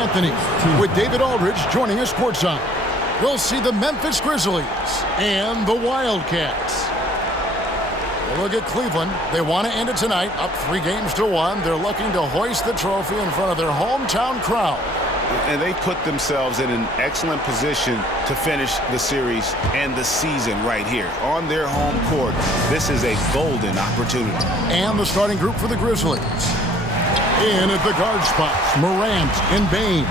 Anthony with David Aldridge joining us courtside. We'll see the Memphis Grizzlies and the Wildcats. We'll look at Cleveland. They want to end it tonight, up 3-1. They're looking to hoist the trophy in front of their hometown crowd. And they put themselves in an excellent position to finish the series and the season right here on their home court. This is a golden opportunity. And the starting group for the Grizzlies. In at the guard spots, Morant and Bane.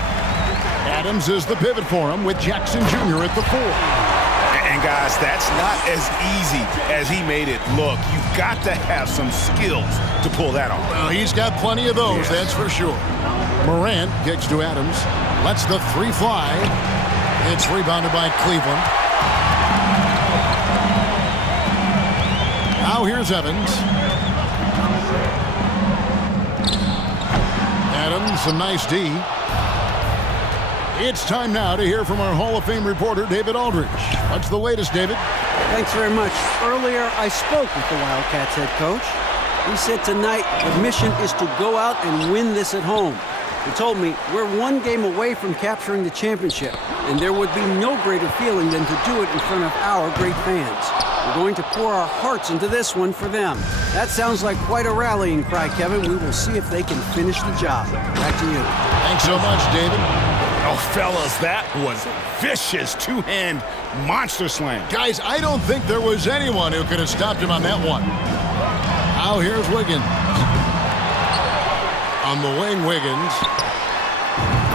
Adams is the pivot for him with Jackson Jr. at the 4. And guys, that's not as easy as he made it look. You've got to have some skills to pull that off. Well, he's got plenty of those, that's for sure. Morant kicks to Adams, lets the 3 fly. It's rebounded by Cleveland. Now here's Evans. Adams, a nice D. It's time now to hear from our Hall of Fame reporter, David Aldridge. What's the latest, David? Thanks very much. Earlier, I spoke with the Wildcats head coach. He said tonight the mission is to go out and win this at home. He told me we're 1 game away from capturing the championship, and there would be no greater feeling than to do it in front of our great fans. We're going to pour our hearts into this one for them. That sounds like quite a rallying cry, Kevin. We will see if they can finish the job. Back to you. Thanks so much, David. Oh, fellas, that was a vicious 2-hand monster slam. Guys, I don't think there was anyone who could have stopped him on that one. Now here's Wiggins. On the wing, Wiggins.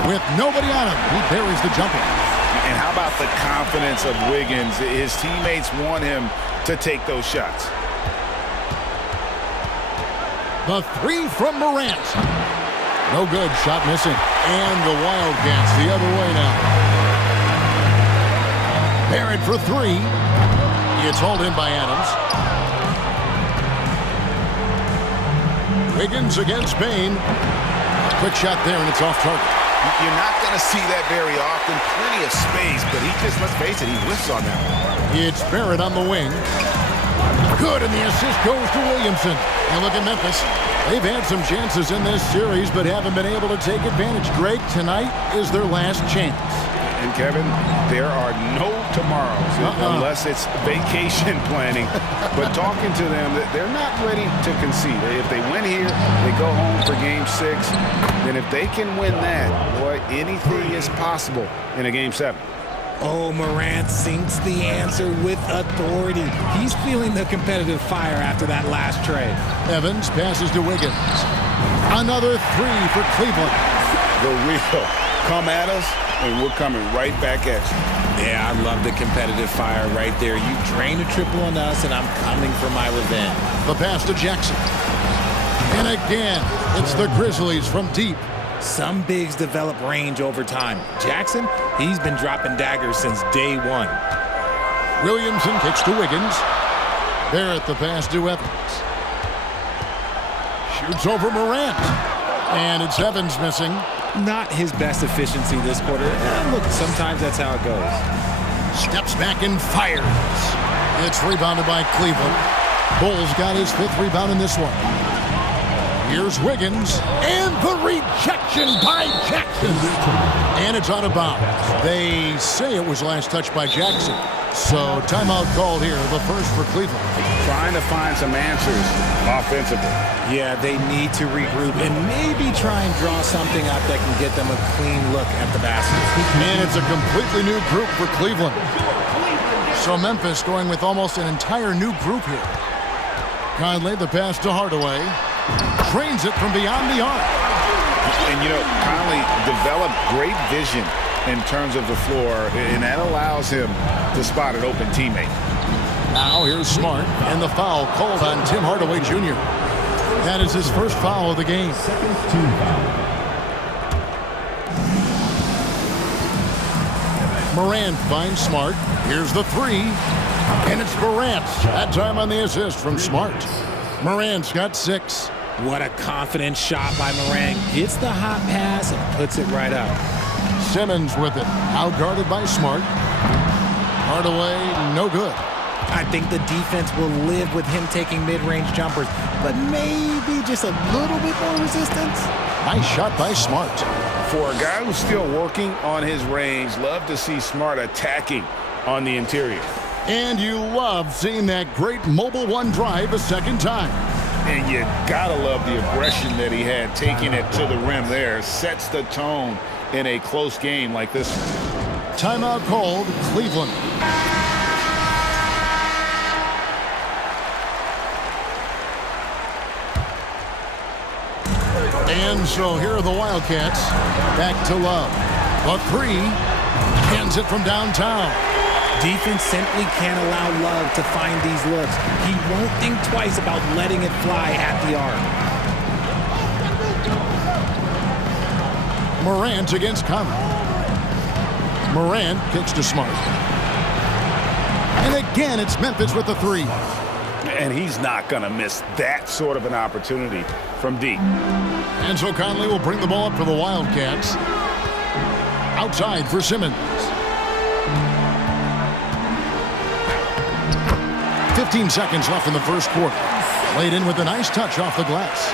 With nobody on him, he buries the jumper. And how about the confidence of Wiggins? His teammates want him to take those shots. The 3 from Morant. No good. Shot missing. And the Wildcats the other way now. Barrett for 3. It's hauled in by Adams. Wiggins against Bane. Quick shot there, and it's off target. You're not going to see that very often. Plenty of space, but he just, let's face it, he whiffs on that one. It's Barrett on the wing. Good, and the assist goes to Williamson. And look at Memphis. They've had some chances in this series, but haven't been able to take advantage. Greg, tonight is their last chance. And Kevin, there are no tomorrows unless it's vacation planning. But talking to them, they're not ready to concede. If they win here, they go home for Game 6. And if they can win that, boy, anything is possible in a Game 7. Oh, Morant sinks the answer with authority. He's feeling the competitive fire after that last trade. Evans passes to Wiggins. Another 3 for Cleveland. The real come at us, and we're coming right back at you. Yeah, I love the competitive fire right there. You drain a triple on us, and I'm coming for my revenge. The pass to Jackson. And again, it's the Grizzlies from deep. Some bigs develop range over time. Jackson, he's been dropping daggers since day 1. Williamson kicks to Wiggins. Barrett the pass to Evans. Shoots over Morant. And it's Evans missing. Not his best efficiency this quarter. Look, sometimes that's how it goes. Steps back and fires. It's rebounded by Cleveland. Bulls got his 5th rebound in this one. Here's Wiggins, and the rejection by Jackson. And it's out of bounds. They say it was last touched by Jackson. So timeout called here, the first for Cleveland. Trying to find some answers offensively. Yeah, they need to regroup and maybe try and draw something up that can get them a clean look at the basket. And it's a completely new group for Cleveland. So Memphis going with almost an entire new group here. Conley, the pass to Hardaway. Trains it from beyond the arc. And, you know, Conley developed great vision in terms of the floor, and that allows him to spot an open teammate. Now here's Smart, and the foul called on Tim Hardaway Jr. That is his first foul of the game. Morant finds Smart. Here's the 3. And it's Morant. That time on the assist from Smart. Morant's got 6. What a confident shot by Morant. Gets the hot pass and puts it right up. Simmons with it. Out guarded by Smart. Hardaway, no good. I think the defense will live with him taking mid-range jumpers, but maybe just a little bit more resistance. Nice shot by Smart. For a guy who's still working on his range, love to see Smart attacking on the interior. And you love seeing that great mobile one drive a second time. And you gotta love the aggression that he had, taking it to the rim there. Sets the tone in a close game like this one. Timeout called, Cleveland. And so here are the Wildcats. Back to Love. A three. Hands it from downtown. Defense simply can't allow Love to find these looks. He won't think twice about letting it fly at the arc. Morant against Conley. Morant kicks to Smart. And again, it's Memphis with the three. And he's not going to miss that sort of an opportunity from deep. And so Conley will bring the ball up for the Wildcats. Outside for Simmons. 15 seconds left in the first quarter. Laid in with a nice touch off the glass.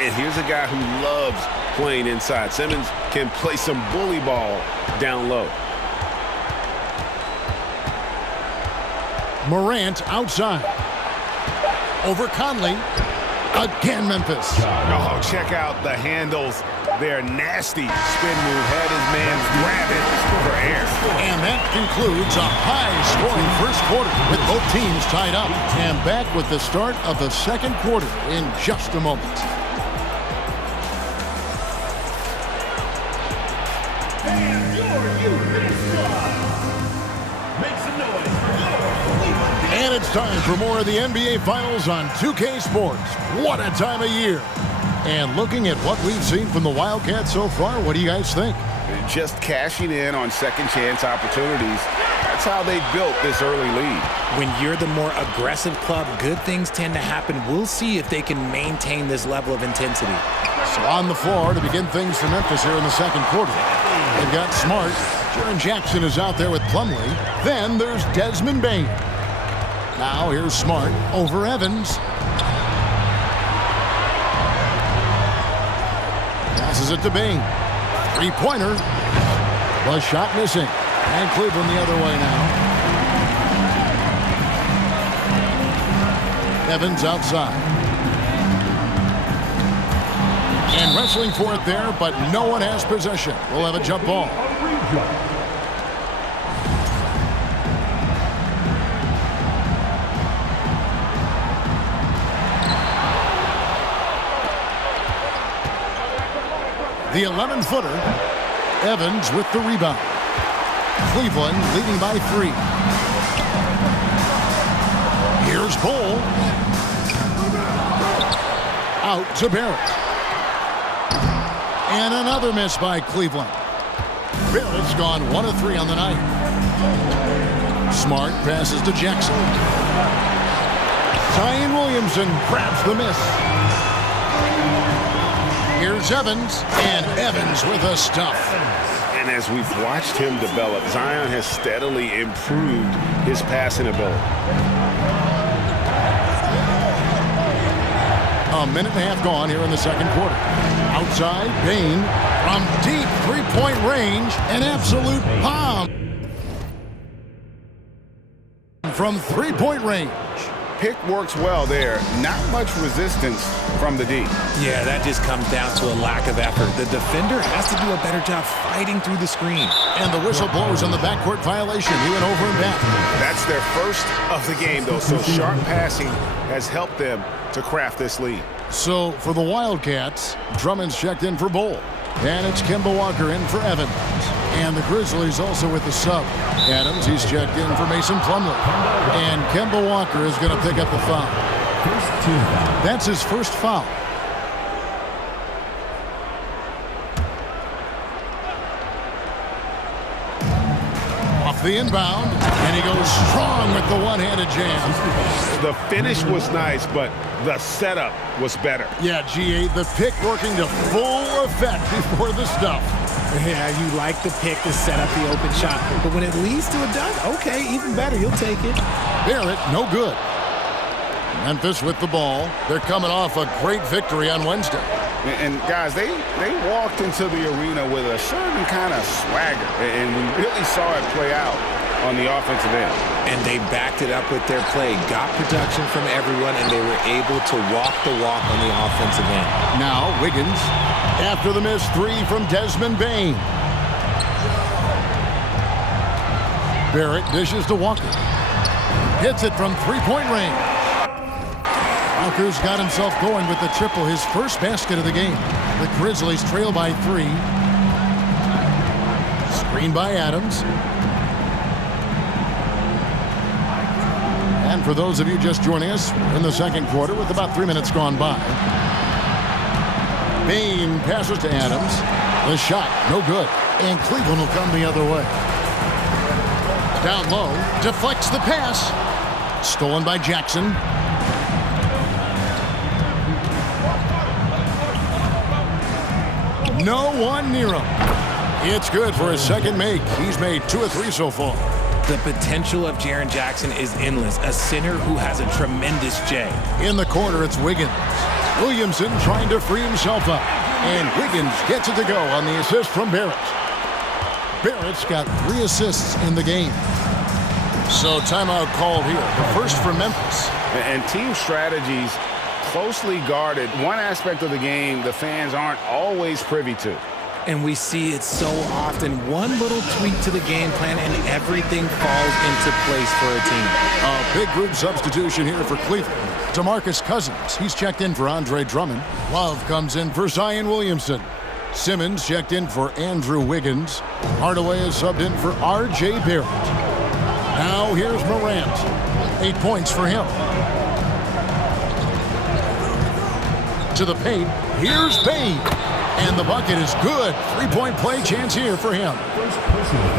And here's a guy who loves playing inside. Simmons can play some bully ball down low. Morant outside. Over Conley. Again, Memphis. Oh, check out the handles. They're nasty. Spin move. Had his man grab it for air. And that concludes a high-scoring first quarter with both teams tied up. And back with the start of the second quarter in just a moment. And it's time for more of the NBA Finals on 2K Sports. What a time of year. And looking at what we've seen from the Wildcats so far, what do you guys think? Just cashing in on second chance opportunities. That's how they built this early lead. When you're the more aggressive club, good things tend to happen. We'll see if they can maintain this level of intensity. So on the floor to begin things for Memphis here in the second quarter. They've got Smart. Jaren Jackson is out there with Plumlee. Then there's Desmond Bane. Now here's Smart over Evans. Passes it to Bane. Three-pointer. The shot missing. And Cleveland the other way now. Evans outside. And wrestling for it there, but no one has possession. We'll have a jump ball. The 11-footer, Evans with the rebound. Cleveland leading by 3. Here's Bol. Out to Barrett. And another miss by Cleveland. Barrett's gone 1 of 3 on the night. Smart passes to Jackson. Zion Williamson grabs the miss. Here's Evans, and Evans with a stuff. And as we've watched him develop, Zion has steadily improved his passing ability. A minute and a half gone here in the second quarter. Outside, Bane from deep three-point range, an absolute bomb from three-point range. Pick works well there. Not much resistance from the D. Yeah, that just comes down to a lack of effort. The defender has to do a better job fighting through the screen. And the whistle blows on the backcourt violation. He went over and back. That's their first of the game, though, so sharp passing has helped them to craft this lead. So for the Wildcats, Drummond's checked in for Bol. And it's Kemba Walker in for Evans. And the Grizzlies also with the sub. Adams, he's checked in for Mason Plumlee. And Kemba Walker is going to pick up the foul. That's his first foul. Off the inbound, and he goes strong with the one-handed jam. The finish was nice, but the setup was better. Yeah, G8, the pick working to full effect before the stuff. Yeah, you like the pick to set up the open shot. But when it leads to a dunk, okay, even better. You'll take it. Barrett, no good. Memphis with the ball. They're coming off a great victory on Wednesday. And guys, they walked into the arena with a certain kind of swagger, and we really saw it play out on the offensive end. And they backed it up with their play, got production from everyone, and they were able to walk the walk on the offensive end. Now Wiggins, after the missed three from Desmond Bane. Barrett dishes to Walker. Hits it from three-point range. Walker's got himself going with the triple, his first basket of the game. The Grizzlies trail by 3. Screen by Adams. And for those of you just joining us, we're in the second quarter with about 3 minutes gone by. Bane passes to Adams. The shot, no good. And Cleveland will come the other way. Down low, deflects the pass. Stolen by Jackson. No one near him. It's good for his second make. He's made 2 of 3 so far. The potential of Jaren Jackson is endless. A center who has a tremendous J. In the corner, it's Wiggins. Williamson trying to free himself up. And Wiggins gets it to go on the assist from Barrett. Barrett's got 3 assists in the game. So timeout called here. The first for Memphis. And team strategies closely guarded. One aspect of the game the fans aren't always privy to. And we see it so often. One little tweak to the game plan and everything falls into place for a team. A big group substitution here for Cleveland. DeMarcus Cousins, he's checked in for Andre Drummond. Love comes in for Zion Williamson. Simmons checked in for Andrew Wiggins. Hardaway is subbed in for R.J. Barrett. Now here's Morant. 8 points for him. To the paint, here's Bane. And the bucket is good. 3-point play chance here for him.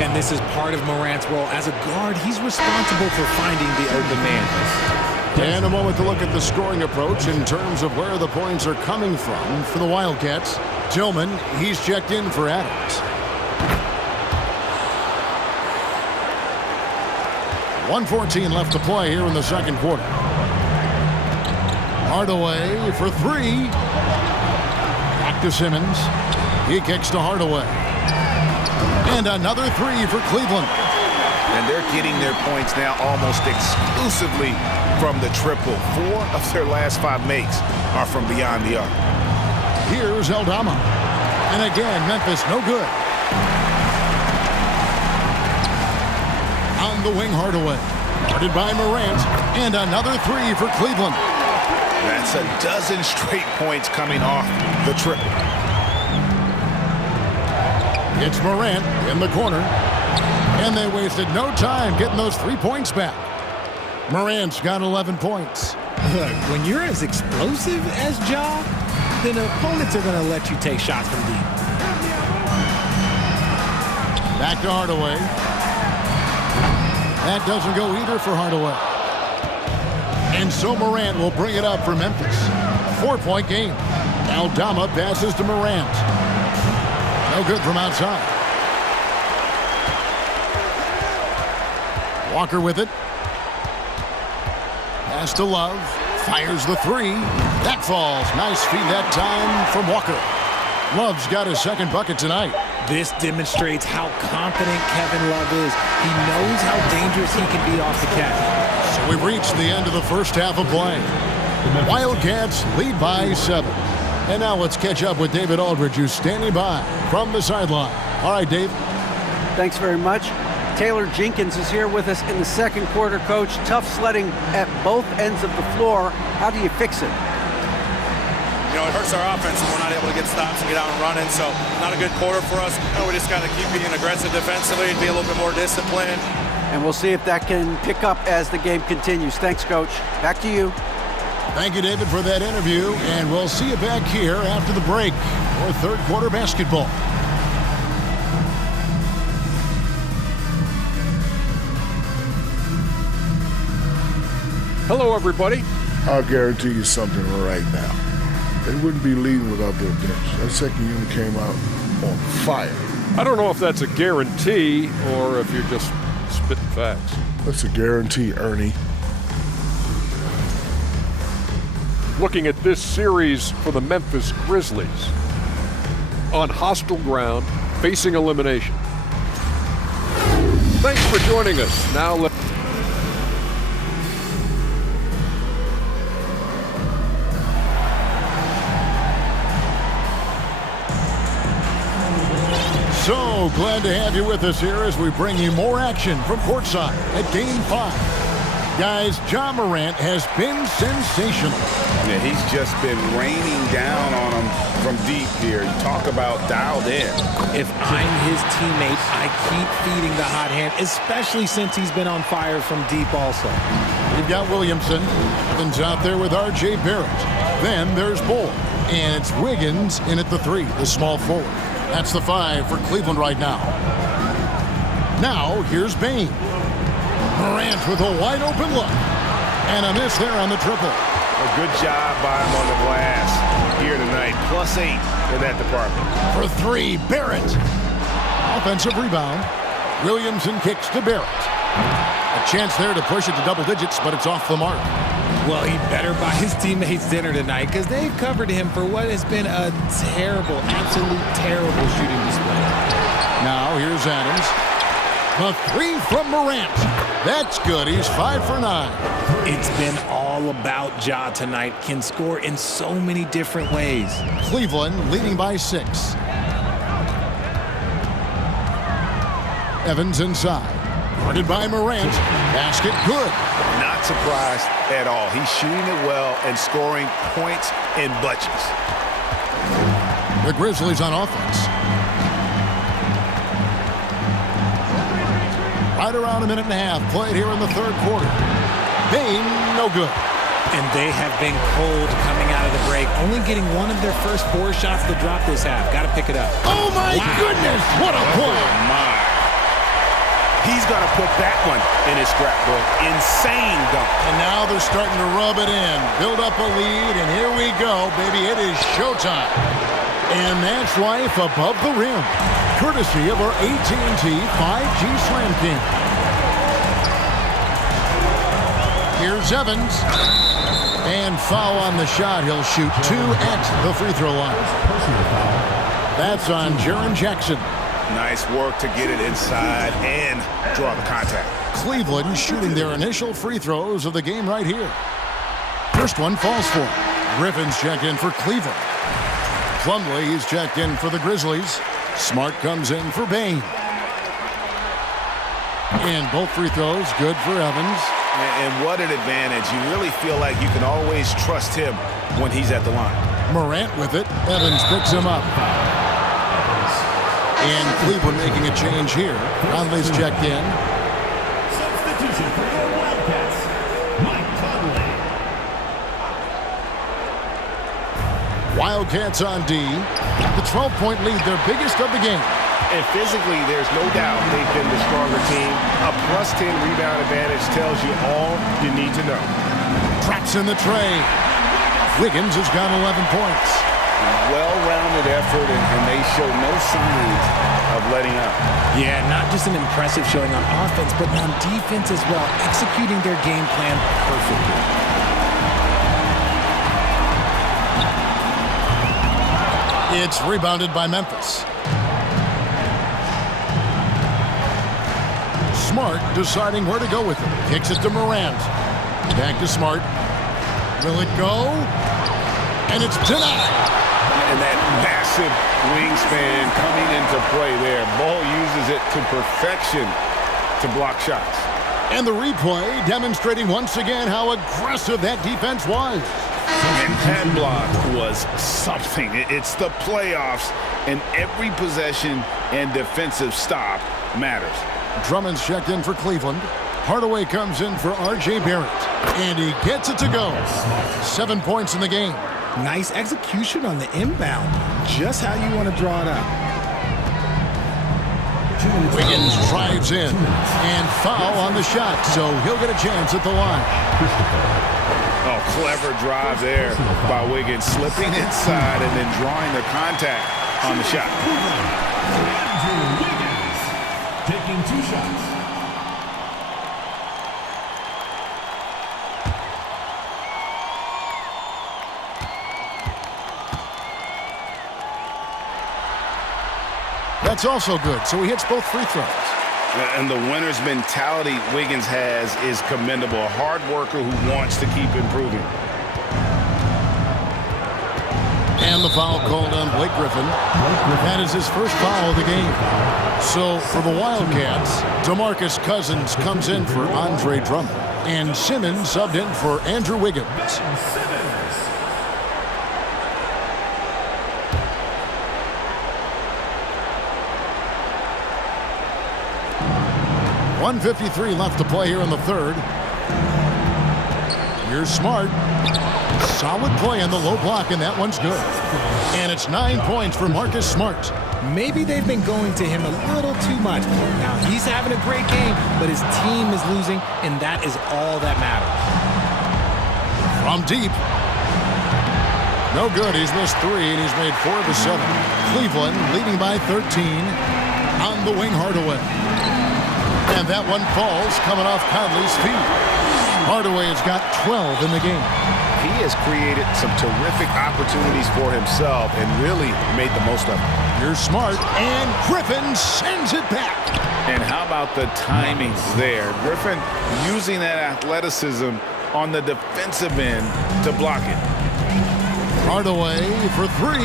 And this is part of Morant's role. As a guard, he's responsible for finding the open man. And a moment to look at the scoring approach in terms of where the points are coming from for the Wildcats. Tillman, he's checked in for Adams. 1:14 left to play here in the second quarter. Hardaway for 3. Back to Simmons. He kicks to Hardaway. And another 3 for Cleveland. And they're getting their points now almost exclusively from the triple. 4 of their last 5 makes are from beyond the arc. Here's Aldama. And again, Memphis no good. On the wing, Hardaway. Guarded by Morant. And another 3 for Cleveland. That's a dozen straight points coming off the triple. It's Morant in the corner. And they wasted no time getting those 3 points back. Morant's got 11 points. Look, when you're as explosive as Ja, then opponents are going to let you take shots from deep. Back to Hardaway. That doesn't go either for Hardaway. And so Morant will bring it up for Memphis. 4-point game. Aldama passes to Morant. No good from outside. Walker with it. Pass to Love. Fires the 3. That falls. Nice feed that time from Walker. Love's got his second bucket tonight. This demonstrates how confident Kevin Love is. He knows how dangerous he can be off the catch. So we've reached the end of the first half of play. Wildcats lead by 7. And now let's catch up with David Aldridge, who's standing by from the sideline. All right, Dave. Thanks very much. Taylor Jenkins is here with us in the second quarter, Coach. Tough sledding at both ends of the floor. How do you fix it? You know, it hurts our offense and we're not able to get stops and get out and running. So not a good quarter for us. You know, we just got to keep being aggressive defensively and be a little bit more disciplined. And we'll see if that can pick up as the game continues. Thanks, Coach. Back to you. Thank you, David, for that interview. And we'll see you back here after the break for third quarter basketball. Hello, everybody. I'll guarantee you something right now. They wouldn't be leading without their bench. That second unit came out on fire. I don't know if that's a guarantee or if you're just spitting facts. That's a guarantee, Ernie. Looking at this series for the Memphis Grizzlies. On hostile ground, facing elimination. Thanks for joining us. Now let's... So glad to have you with us here as we bring you more action from courtside at Game 5. Guys, Ja Morant has been sensational. Yeah, he's just been raining down on him from deep here. You talk about dialed in. If I'm his teammate, I keep feeding the hot hand, especially since he's been on fire from deep also. We've got Williamson. Evans out there with R.J. Barrett. Then there's Bull. And it's Wiggins in at the 3, the small forward. That's the 5 for Cleveland right now. Now, here's Bane. Morant with a wide-open look. And a miss there on the triple. A good job by him on the glass here tonight. +8 in that department. For 3, Barrett. Offensive rebound. Williamson kicks to Barrett. A chance there to push it to double digits, but it's off the mark. Well, he better buy his teammates dinner tonight because they've covered him for what has been a terrible, absolute terrible shooting display. Now here's Adams. The 3 from Morant. That's good. He's 5 for 9. It's been all about Ja tonight. Can score in so many different ways. Cleveland leading by 6. Evans inside. Guarded by Morant. Basket good. Not surprised at all. He's shooting it well and scoring points in bunches. The Grizzlies on offense. Right around a minute and a half played here in the third quarter. Bane, no good. And they have been cold coming out of the break, only getting one of their first 4 shots to drop this half. Got to pick it up. Oh, my goodness. What a play. Oh, my. He's going to put that one in his scrapbook. Insane dunk. And now they're starting to rub it in. Build up a lead, and here we go, baby. It is showtime. And that's life above the rim. Courtesy of our AT&T 5G Slam King. Here's Evans. And foul on the shot. He'll shoot 2 at the free throw line. That's on Jaren Jackson. Nice work to get it inside and draw the contact. Cleveland shooting their initial free throws of the game right here. First one falls for him. Griffin's checked in for Cleveland. Plumlee, he's checked in for the Grizzlies. Smart comes in for Bane. And both free throws good for Evans. And what an advantage. You really feel like you can always trust him when he's at the line. Morant with it. Evans picks him up. And Cleveland making a change here. Conley's checked in. Substitution for your Wildcats, Mike Conley. Wildcats on D. The 12-point lead, their biggest of the game. And physically, there's no doubt they've been the stronger team. A +10 rebound advantage tells you all you need to know. Traps in the tray. Wiggins has got 11 points. Well-rounded effort, and they show no signs of letting up. Yeah, not just an impressive showing on offense, but on defense as well, executing their game plan perfectly. It's rebounded by Memphis. Smart deciding where to go with it. Kicks it to Morant. Back to Smart. Will it go? And it's denied. And that massive wingspan coming into play there. Ball uses it to perfection to block shots. And the replay demonstrating once again how aggressive that defense was. And that block was something. It's the playoffs, and every possession and defensive stop matters. Drummond's checked in for Cleveland. Hardaway comes in for R.J. Barrett. And he gets it to go. 7 points in the game. Nice execution on the inbound. Just how you want to draw it up. Wiggins drives in. And foul on the shot, so he'll get a chance at the line. Oh, clever drive there by Wiggins. Slipping inside and then drawing the contact on the shot. 2 shots. That's also good, so he hits both free throws. And the winner's mentality Wiggins has is commendable. A hard worker who wants to keep improving. And the foul called on Blake Griffin. That is his first foul of the game. So for the Wildcats, DeMarcus Cousins comes in for Andre Drummond. And Simmons subbed in for Andrew Wiggins. 1:53 left to play here in the third. Here's Smart. Solid play on the low block, and that one's good. And it's 9 points for Marcus Smart. Maybe they've been going to him a little too much. Now, he's having a great game, but his team is losing, and that is all that matters. From deep. No good. He's missed 3, and he's made 4 of the 7. Cleveland leading by 13 on the wing Hardaway. And that one falls coming off Conley's feet. Hardaway has got 12 in the game. He has created some terrific opportunities for himself and really made the most of it. Here's Smart, and Griffin sends it back. And how about the timing there? Griffin using that athleticism on the defensive end to block it. Hardaway for 3.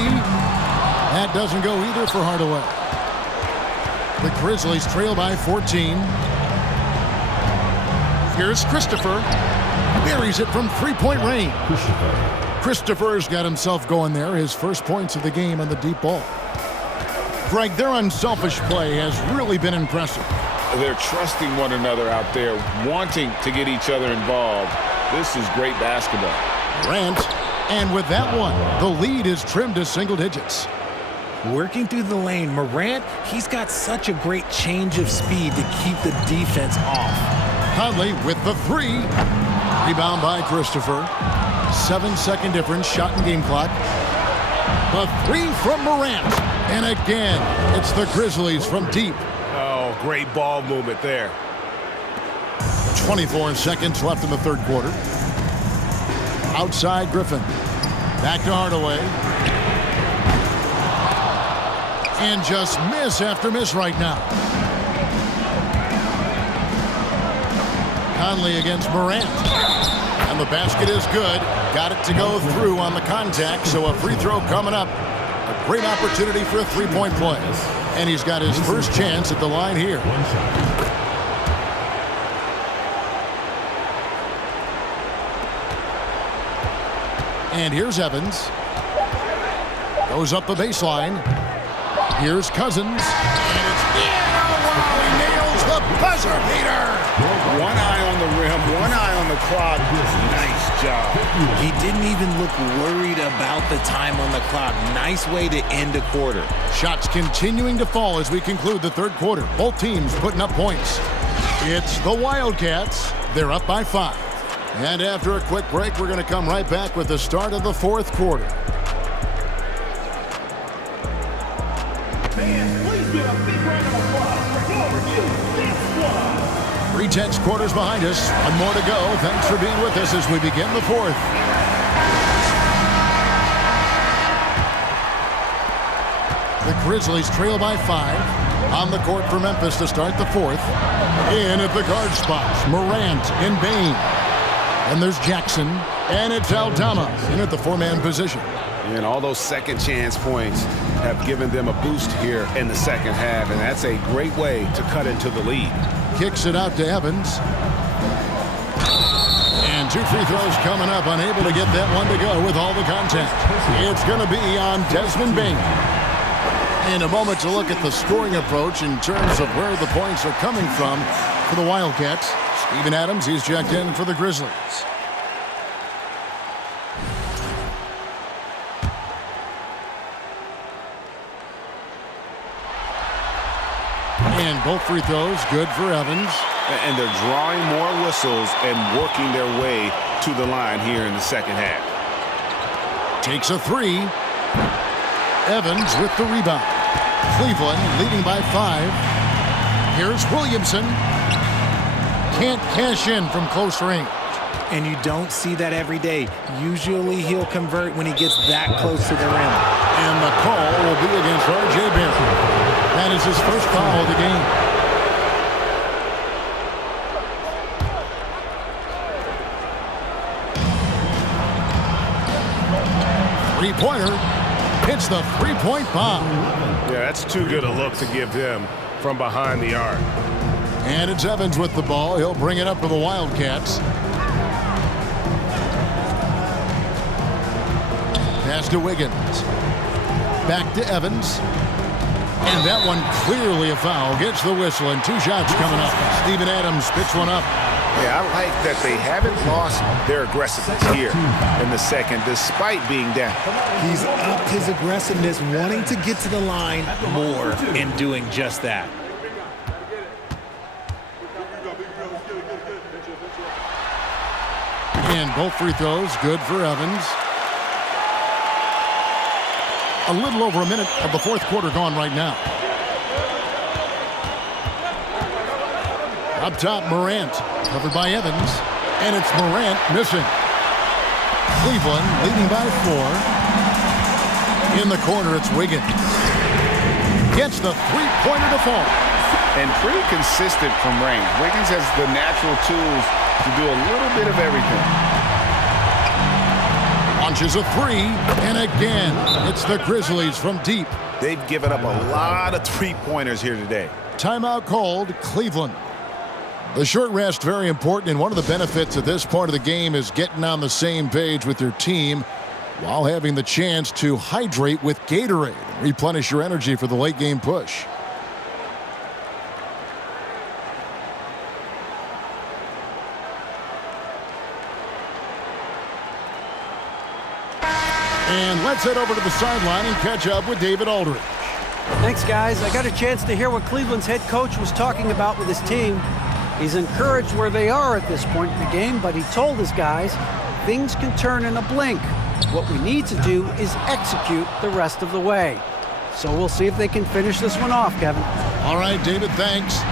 That doesn't go either for Hardaway. The Grizzlies trail by 14. Here's Christopher. Buries it from three-point range. Christopher's got himself going there. His first points of the game on the deep ball. Greg, their unselfish play has really been impressive. They're trusting one another out there, wanting to get each other involved. This is great basketball. Grant, and with that one, the lead is trimmed to single digits. Working through the lane, Morant, he's got such a great change of speed to keep the defense off. Conley with the 3. Rebound by Christopher. 7-second difference, shot and game clock. The 3 from Morant. And again, it's the Grizzlies from deep. Oh, great ball movement there. 24 seconds left in the third quarter. Outside Griffin. Back to Hardaway. And just miss after miss right now. Conley against Morant. And the basket is good. Got it to go through on the contact, so a free throw coming up. A great opportunity for a three-point play. And he's got his first chance at the line here. And here's Evans. Goes up the baseline. Here's Cousins. And it's in. Oh, wow, he nails the buzzer beater. One eye on the rim, one eye on the clock. Nice job. He didn't even look worried about the time on the clock. Nice way to end a quarter. Shots continuing to fall as we conclude the third quarter. Both teams putting up points. It's the Wildcats. They're up by 5. And after a quick break, we're going to come right back with the start of the fourth quarter. Fans, please give a big round of applause for your review. This one. 3 tenths quarters behind us. One more to go. Thanks for being with us as we begin the fourth. The Grizzlies trail by 5. On the court for Memphis to start the fourth. In at the guard spots, Morant and Bain. And there's Jackson. And it's Aldama in at the 4-man position. And all those second chance points have given them a boost here in the second half. And that's a great way to cut into the lead. Kicks it out to Evans. And 2 free throws coming up. Unable to get that one to go with all the contact. It's going to be on Desmond Bain. In a moment to look at the scoring approach in terms of where the points are coming from for the Wildcats. Steven Adams, he's checked in for the Grizzlies. And both free throws good for Evans. And they're drawing more whistles and working their way to the line here in the second half. Takes a 3. Evans with the rebound. Cleveland leading by 5. Here's Williamson. Can't cash in from close range. And you don't see that every day. Usually he'll convert when he gets that close to the rim. And the call will be against R.J. Barrett. That is his first foul of the game. Three-pointer. Hits the three-point bomb. Yeah, that's too good a look to give them from behind the arc. And it's Evans with the ball. He'll bring it up for the Wildcats. Pass to Wiggins. Back to Evans. And that one clearly a foul. Gets the whistle, and 2 shots coming up. Steven Adams picks one up. Yeah, I like that they haven't lost their aggressiveness here in the second, despite being down. He's upped his aggressiveness, wanting to get to the line more and doing just that. And both free throws good for Evans. A little over a minute of the fourth quarter gone right now. Up top, Morant, covered by Evans. And it's Morant missing. Cleveland leading by 4. In the corner, it's Wiggins. Gets the three-pointer to fall. And pretty consistent from range. Wiggins has the natural tools to do a little bit of everything. Launches a three, and again, it's the Grizzlies from deep. They've given up a lot of three-pointers here today. Timeout called, Cleveland. The short rest, very important, and one of the benefits at this part of the game is getting on the same page with your team while having the chance to hydrate with Gatorade and replenish your energy for the late game push. And let's head over to the sideline and catch up with David Aldridge. Thanks, guys. I got a chance to hear what Cleveland's head coach was talking about with his team. He's encouraged where they are at this point in the game, but he told his guys things can turn in a blink. What we need to do is execute the rest of the way. So we'll see if they can finish this one off, Kevin. All right, David, thanks.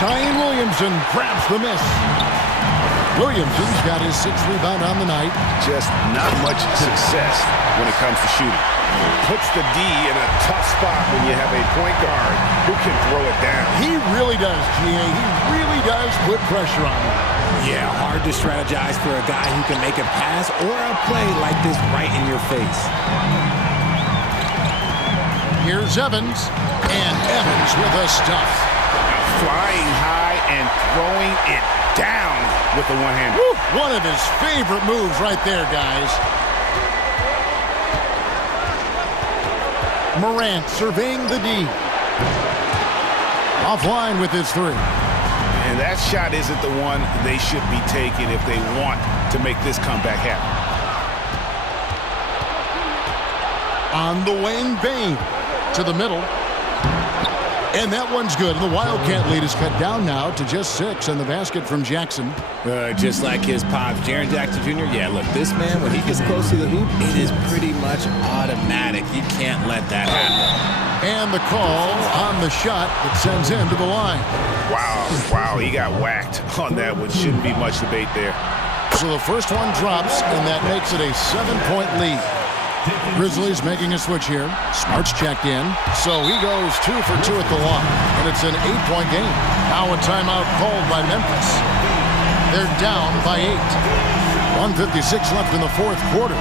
Zion Williamson grabs the miss. Williamson's got his 6th rebound on the night. Just not much success when it comes to shooting. Puts the D in a tough spot when you have a point guard who can throw it down. He really does, G.A. He really does put pressure on him. Yeah, hard to strategize for a guy who can make a pass or a play like this right in your face. Here's Evans, and Evans with a stuff. Flying high and throwing it down with the one-hander. One of his favorite moves right there, guys. Morant surveying the D. Offline with his 3. And that shot isn't the one they should be taking if they want to make this comeback happen. On the wing, Bain to the middle. And that one's good. And the Wildcat lead is cut down now to just 6, and the basket from Jackson. Just like his pops, Jaren Jackson Jr. Yeah, look, this man, when he gets close to the hoop, it is pretty much automatic. You can't let that happen. And the call on the shot that sends him to the line. Wow, he got whacked on that one. Shouldn't be much debate there. So the first one drops, and that makes it a 7-point lead. Grizzlies making a switch here. Smart's checked in. So he goes 2 for 2 at the line. And it's an 8-point game. Now a timeout called by Memphis. They're down by 8. 1:56 left in the fourth quarter.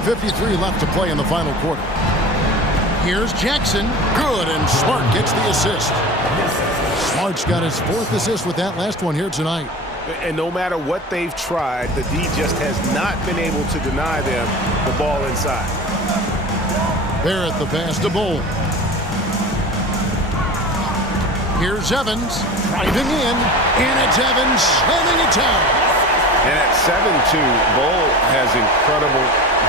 .53 left to play in the final quarter. Here's Jackson. Good, and Smart gets the assist. Smart's got his 4th assist with that last one here tonight. And no matter what they've tried, the D just has not been able to deny them the ball inside. Barrett the pass to Bull. Here's Evans driving in, and it's Evans slamming it down. And at 7'2", Bull has incredible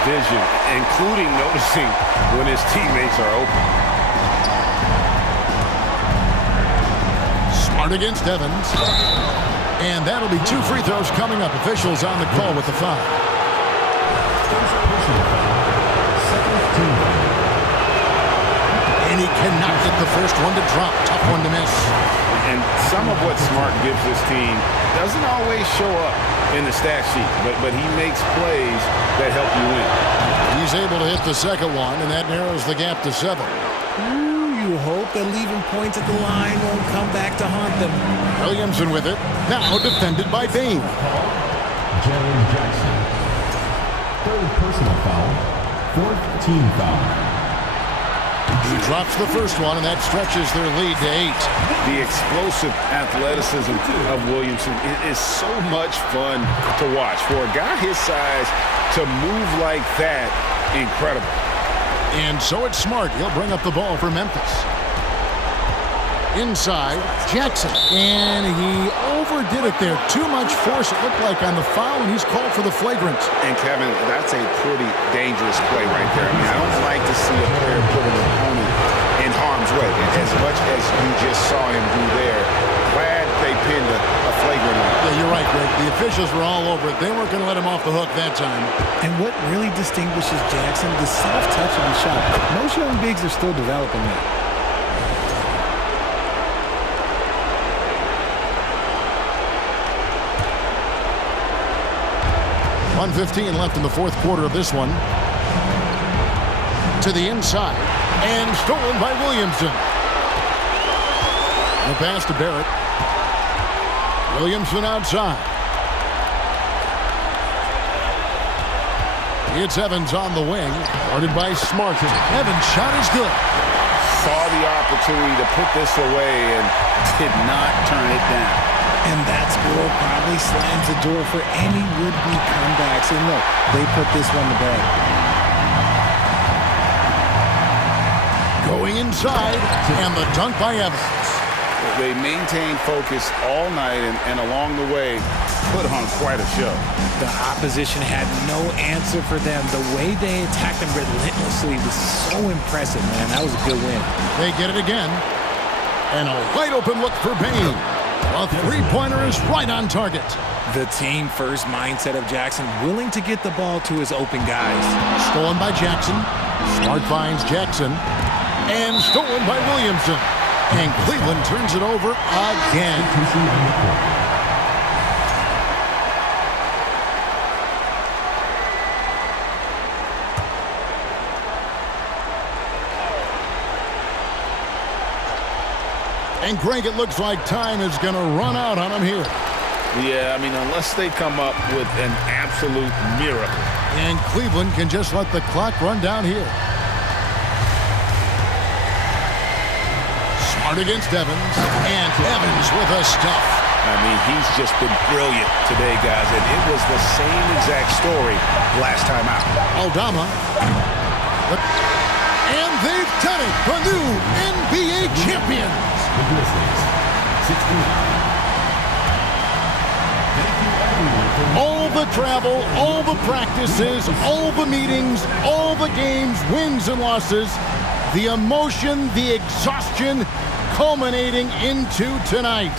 vision, including noticing when his teammates are open. Smart against Evans. And that'll be 2 free throws coming up. Officials on the call with the foul. And he cannot get the first one to drop. Tough one to miss. And some of what Smart gives this team doesn't always show up in the stat sheet, but he makes plays that help you win. He's able to hit the second one, and that narrows the gap to 7. You hope that leaving points at the line won't come back to haunt them. Williamson with it. Now defended by Bain. Jalen Jackson. 3rd personal foul. 4th team foul. He drops the first one, and that stretches their lead to 8. The explosive athleticism of Williamson is so much fun to watch. For a guy his size to move like that, incredible. And so it's Smart. He'll bring up the ball for Memphis. Inside, Jackson. And he overdid it there. Too much force, it looked like, on the foul, and he's called for the flagrant. And, Kevin, that's a pretty dangerous play right there. I mean, I don't like to see a player put an opponent in harm's way, as much as you just saw him do there. Glad they pinned a flagrant on. Yeah, you're right, Greg. The officials were all over it. They weren't going to let him off the hook that time. And what really distinguishes Jackson, the soft touch of the shot. Most young bigs are still developing that. .1:15 left in the 4th quarter of this one. To the inside. And stolen by Williamson. The pass to Barrett. Williamson outside. It's Evans on the wing. Guarded by Smart. Evans' shot is good. Saw the opportunity to put this away and did not turn it down. And that score probably slams the door for any would-be comebacks. And look, they put this one to bed. Going inside, and the dunk by Evans. They maintained focus all night and along the way put on quite a show. The opposition had no answer for them. The way they attacked them relentlessly was so impressive, man. That was a good win. They get it again. And a wide open look for Bain. A three-pointer is right on target. The team-first mindset of Jackson, willing to get the ball to his open guys. Stolen by Jackson. Smart finds Jackson. And stolen by Williamson. And Cleveland turns it over again. And Greg, it looks like time is going to run out on him here. Yeah, I mean, unless they come up with an absolute miracle. And Cleveland can just let the clock run down here. Smart against Evans. And Evans with a stuff. I mean, he's just been brilliant today, guys. And it was the same exact story last time out. Aldama. And they've done it. The new NBA champions. All the travel, all the practices, all the meetings, all the games, wins and losses, the emotion, the exhaustion culminating into tonight.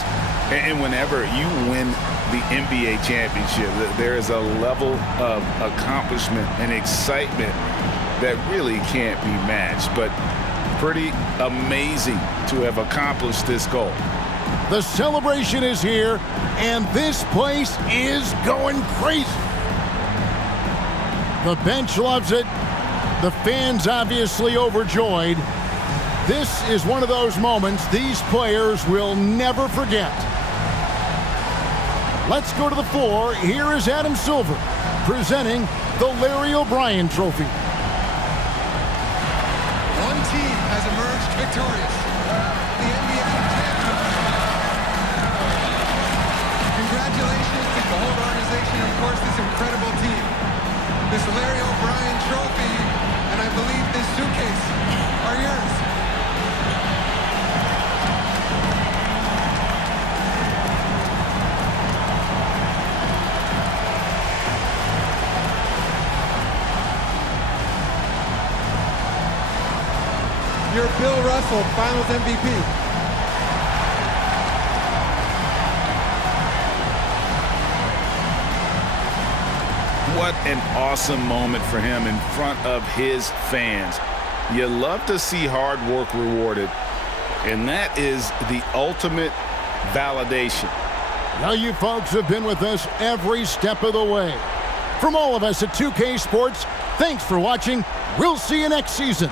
And whenever you win the NBA championship, there is a level of accomplishment and excitement that really can't be matched. But pretty amazing to have accomplished this goal. The celebration is here, and this place is going crazy. The bench loves it. The fans obviously overjoyed. This is one of those moments these players will never forget. Let's go to the floor. Here is Adam Silver presenting the Larry O'Brien Trophy. One team has emerged victorious. The NBA champions. Congratulations to the whole organization and, of course, this incredible team. This Larry O'Brien trophy, and I believe this suitcase are yours. You're Bill Russell, Finals MVP. What an awesome moment for him in front of his fans. You love to see hard work rewarded, and that is the ultimate validation. Now you folks have been with us every step of the way. From all of us at 2K Sports, thanks for watching. We'll see you next season.